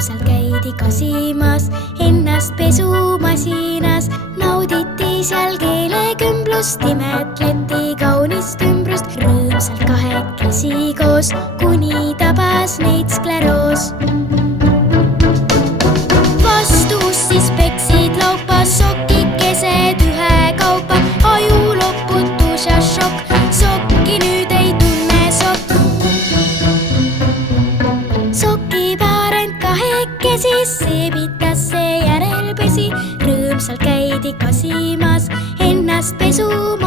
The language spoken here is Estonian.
rõõmsalt käidi kasimas ennast pesumasinas. Nauditi seal keelekümblust, imetleti kaunist ümbrust. Rõõmsalt kahekesi koos, kuni tabas neid skleroos. Vastus siis peksid laupa sokikesed ühekaupa. Aju loputus ja šokk, sokki nüüd ei tunne sokk. Sokipaar end kahekesi seebitas seejärel pesi. Rõõmsalt käidi kasimas ennast pesuma.